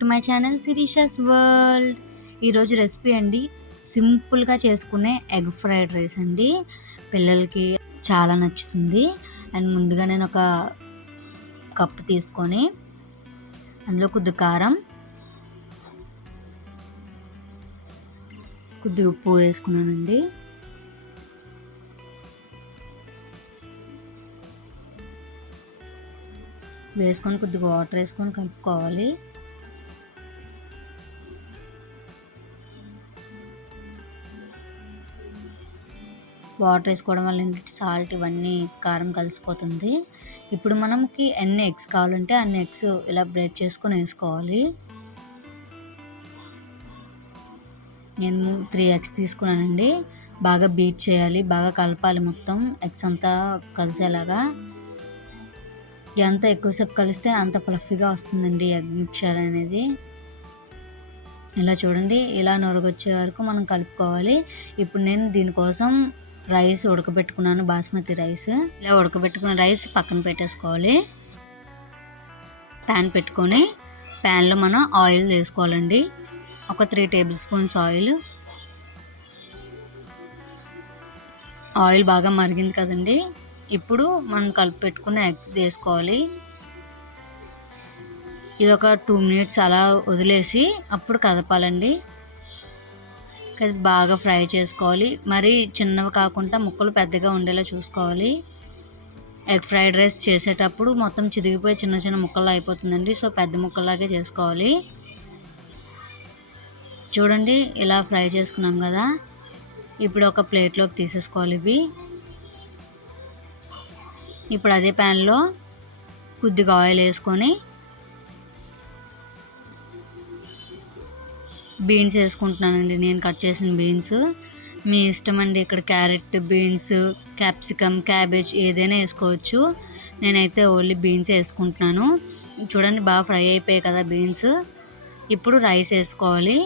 To my channel Sirisha's world. ఈరోజు recipe అండి, సింపుల్గా చేసుకునే ఎగ్ ఫ్రైడ్ రైస్ అండి. పిల్లలకి చాలా నచ్చుతుంది. అండ్ ముందుగా నేను ఒక కప్పు తీసుకొని అందులో కొద్ది కారం, కొద్ది ఉప్పు వేసుకున్నానండి. వేసుకొని కొద్దిగా వాటర్ వేసుకొని కలుపుకోవాలి. వాటర్ వేసుకోవడం వల్ల ఏంటంటే సాల్ట్ ఇవన్నీ కారం కలిసిపోతుంది. ఇప్పుడు మనకి ఎన్ని ఎగ్స్ కావాలంటే అన్ని ఎగ్స్ ఇలా బ్రేక్ చేసుకొని వేసుకోవాలి. నేను 3 ఎగ్స్ తీసుకున్నానండి. బాగా బీట్ చేయాలి, బాగా కలపాలి, మొత్తం ఎగ్స్ అంతా కలిసేలాగా. ఎంత ఎక్కువసేపు కలిస్తే అంత ఫ్లఫీగా వస్తుందండి ఎగ్ మిక్చర్ అనేది. ఇలా చూడండి, ఇలా నొరగొచ్చే వరకు మనం కలుపుకోవాలి. ఇప్పుడు నేను దీనికోసం రైస్ ఉడకబెట్టుకున్నాను, బాస్మతి రైస్. ఇలా ఉడకబెట్టుకున్న రైస్ పక్కన పెట్టేసుకోవాలి. ప్యాన్ పెట్టుకొని ప్యాన్లో మనం ఆయిల్ వేసుకోవాలండి. ఒక 3 టేబుల్ స్పూన్స్ ఆయిల్ బాగా మరిగింది కదండి. ఇప్పుడు మనం కలిపి పెట్టుకున్న ఎగ్స్ వేసుకోవాలి. ఇది ఒక 2 మినిట్స్ అలా వదిలేసి అప్పుడు కదపాలండి. బాగా ఫ్రై చేసుకోవాలి. మరి చిన్నవి కాకుండా ముక్కలు పెద్దగా ఉండేలా చూసుకోవాలి. ఎగ్ ఫ్రైడ్ రైస్ చేసేటప్పుడు మొత్తం చిదిగిపోయి చిన్న చిన్న ముక్కలు అయిపోతుందండి. సో పెద్ద ముక్కల్లాగే చేసుకోవాలి. చూడండి, ఇలా ఫ్రై చేసుకున్నాం కదా. ఇప్పుడు ఒక ప్లేట్లోకి తీసేసుకోవాలి ఇవి. ఇప్పుడు అదే ప్యాన్లో కొద్దిగా ఆయిల్ వేసుకొని బీన్స్ వేసుకుంటున్నానండి. నేను కట్ చేసిన బీన్స్. మీ ఇష్టం అండి, ఇక్కడ క్యారెట్, బీన్స్, క్యాప్సికమ్, క్యాబేజ్ ఏదైనా వేసుకోవచ్చు. నేనైతే ఓన్లీ బీన్స్ వేసుకుంటున్నాను. చూడండి, బాగా ఫ్రై అయిపోయాయి కదా బీన్స్. ఇప్పుడు రైస్ వేసుకోవాలి.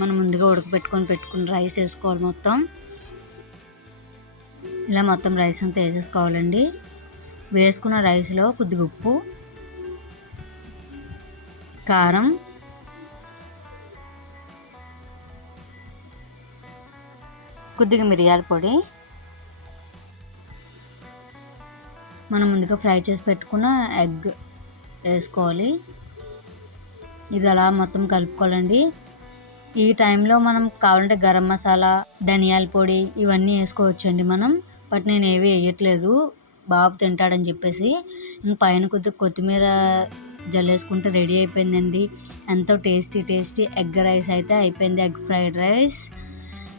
మనం ముందుగా పెట్టుకున్న రైస్ వేసుకోవాలి మొత్తం. ఇలా మొత్తం రైస్ అంతా వేసేసుకోవాలండి. వేసుకున్న రైస్లో కొద్దిగా ఉప్పు, కారం, కొద్దిగా మిరియాల పొడి, మనం ముందుగా ఫ్రై చేసి పెట్టుకున్న ఎగ్ వేసుకోవాలి. ఇది అలా మొత్తం కలుపుకోవాలండి. ఈ టైంలో మనం కావాలంటే గరం మసాలా, ధనియాల పొడి ఇవన్నీ వేసుకోవచ్చండి మనం. బట్ నేను ఏవి వేయట్లేదు, బాబు తింటాడని చెప్పేసి. ఇంక పైన కొద్దిగా కొత్తిమీర జల్లేసుకుంటే రెడీ అయిపోయిందండి. ఎంతో టేస్టీ ఎగ్ రైస్ అయితే అయిపోయింది, ఎగ్ ఫ్రైడ్ రైస్.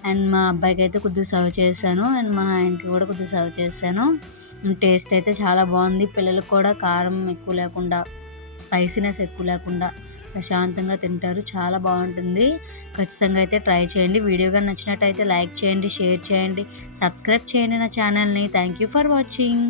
అండ్ మా అబ్బాయికి అయితే కొద్దిగా సర్వ్ చేశాను, అండ్ మా ఆయనకి కూడా కొద్దిగా సర్వ్ చేశాను. టేస్ట్ అయితే చాలా బాగుంది. పిల్లలకు కూడా కారం ఎక్కువ లేకుండా, స్పైసీనెస్ ఎక్కువ లేకుండా ప్రశాంతంగా తింటారు. చాలా బాగుంటుంది. ఖచ్చితంగా అయితే ట్రై చేయండి. వీడియో కానీ నచ్చినట్టయితే లైక్ చేయండి, షేర్ చేయండి, సబ్స్క్రైబ్ చేయండి నా ఛానల్ని. Thank you for watching.